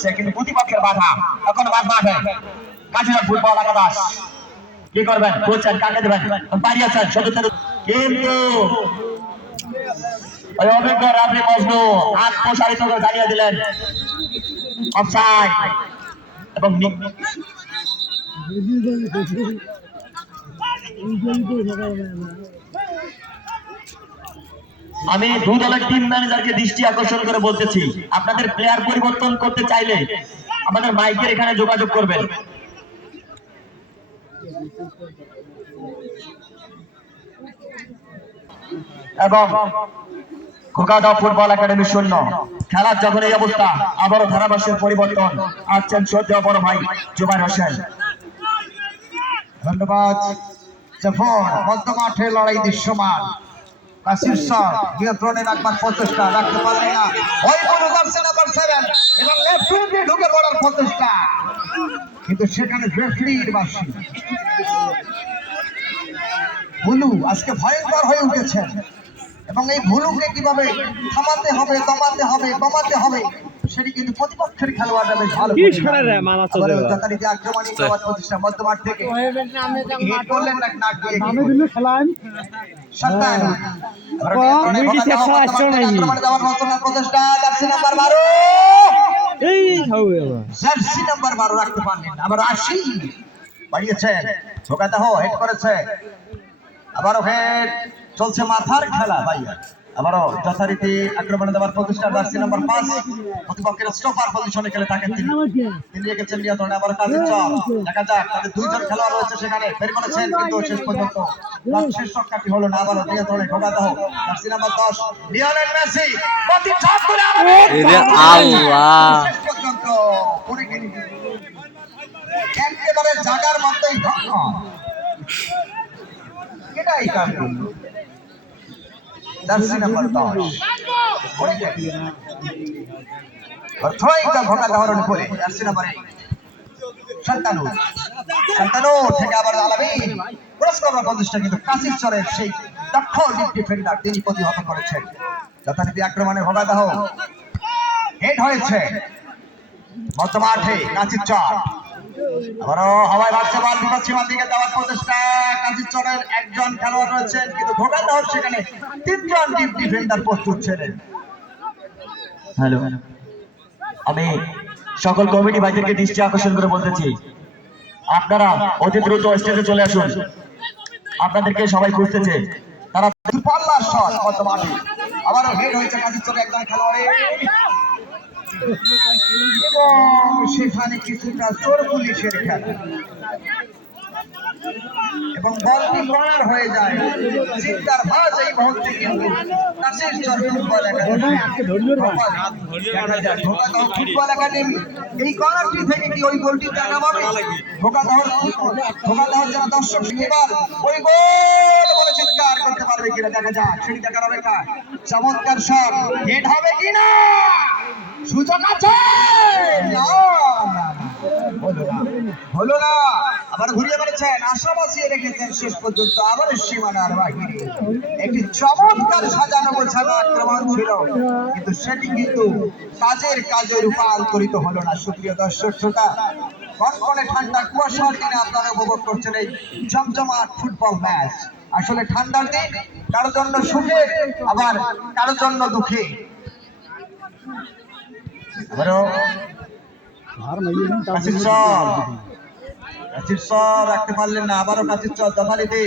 করতেছে কিন্তু প্রতিপক্ষের বাধা এখন বাদ মাঠে কাজীরা ফুটবল একাদশ কি করবেন বলছেন কাকে দেবেন বাড়ি আছেন সদস্য কিন্তু ওই অভিজ্ঞ রাবি মজনু হাত প্রসারিত করে জানিয়ে দিলেন অফসাইড এবং নি- আমি দু দলের টিম ম্যানেজারকে দৃষ্টি আকর্ষণ করে বলতেছি, আপনাদের প্লেয়ার পরিবর্তন করতে চাইলে আমাদের মাইকের এখানে যোগাযোগ করবেন। এবং খোকাদা ফুটবল একাডেমি শূন্য। খেলার যখন এই অবস্থা, আবারও ধারাভাষ্যের পরিবর্তন। আসছেন সদ্য বড় ভাই জুবাইর হোসেন। ধন্যবাদ। মাঠে লড়াই দৃশ্যমান। রাখবার প্রচেষ্টা, রাখতে না। এবং ঢুকে পড়ার প্রচেষ্টা। কিন্তু সেখানে আজকে ভয়ঙ্কর হয়ে উঠেছেন। এবং এই ভুলুকে কীভাবে থামাতে হবে, দমাতে হবে কমাতে হবে সেটি কিন্তু প্রতিপক্ষের খেলোয়াড়রা বেশ ভালো মানা যথারীতি আক্রমণী প্রবাদ প্রতিষ্ঠা মধ্যমাঠ থেকে। হিট করলেন না নাক দিয়ে। আমি দিলে খেলাম সন্তান। আমি কি সে খেলা আসছো আক্রমণে যাওয়ার নতুন প্রচেষ্টা জার্সি নাম্বার বারো। এই হবে জার্সি নাম্বার বারো রাখতে পারলেন আবার আশি বাড়িয়েছেন। ঢোকাতে হো হেড করেছে। আবারও হেড চলছে মাথার খেলা ভাইয়া। আবারও যথারীতি আক্রমণে দেওয়ার প্রতিষ্ঠা জার্সি নাম্বার পাঁচ। প্রতিপক্ষের স্টপার পজিশনে খেলে থাকেন তিনি। তিনি রেখেছেন নিয়ন্ত্রণে আবার কাজের চল। দেখা যাক তাদের দুইজন খেলোয়াড় রয়েছে সেখানে বের করেছেন কিন্তু শেষ পর্যন্ত শেষ রক্ষাটি হলো না আবারও নিয়ন্ত্রণে ঢোকাতে হোক জার্সি নাম্বার দশ লিওনেল মেসি। প্রতি ছক করে আল্লাহ। শেষ পর্যন্ত। একেবারে জাগার মতোই ধন্য। এটাই কাজ দশ পড়ে গেলেন। অর্থনৈতিক ধারণ করে জার্সি নাম্বার। শান্তানু শান্তানু থেকে আবার আলামিন ক্রস করার প্রচেষ্টা কিন্তু কাশির চরের সেই দক্ষ ডিফেন্ডার তিনি প্রতিহত করেছেন যথারীতি আক্রমণে ভোগাদাহ হেড হয়েছে মধ্য মাঠে কাশির চর আমি সকল কমিটি ভাইদেরকে দৃষ্টি আকর্ষণ করে বলতেছি, আপনারা অতি দ্রুত স্টেজে চলে আসুন। আপনাদেরকে সবাই খুঁজতেছে। তারা পাল্লার হয়েছে কাজের চোখে একজন খেলোয়াড়ে। এবং সেখানে কিছুটা চোর পুলিশের খেলা। এবং বলটি কর্নার হয়ে যায়। চিন্তার ভাজ এই মুহূর্তে কিন্তু কাশের চর ফুটবল একাডেমি। দেখা ফুটবল একাডেমি। এই কর্নারটি থেকে কি ওই গোলটি টানা পাবে ঢোকাদহ যারা দর্শক এবার ওই গোল বলে চিৎকার করতে পারবে কিনা দেখা যাক। সেটি দেখার অপেক্ষা চমৎকার শট। হেড হবে কিনা? সুযোগ আছে। হলো না। আবার ঘুরিয়ে বেড়েছেন আশা বাঁচিয়ে রেখেছেন শেষ পর্যন্ত আবার সীমানার বাহিরে। একটি চমৎকার সাজানো গোছানো আক্রমণ ছিল। কিন্তু সেটি কিন্তু কাজের কাজে রূপান্তরিত হলো না, সুপ্রিয় দর্শক শ্রোতা। কনকনে ঠান্ডা কুয়াশার দিনে আপনারা উপভোগ করছেন এই জমজমাট ফুটবল ম্যাচ। আসলে ঠান্ডার দিন, কারোর জন্য সুখে, আবার কারোর জন্য দুঃখে। আবারও কাশির চর কাশির চর রাখতে পারলেন না। আবারও কাশির চর যথারীতি।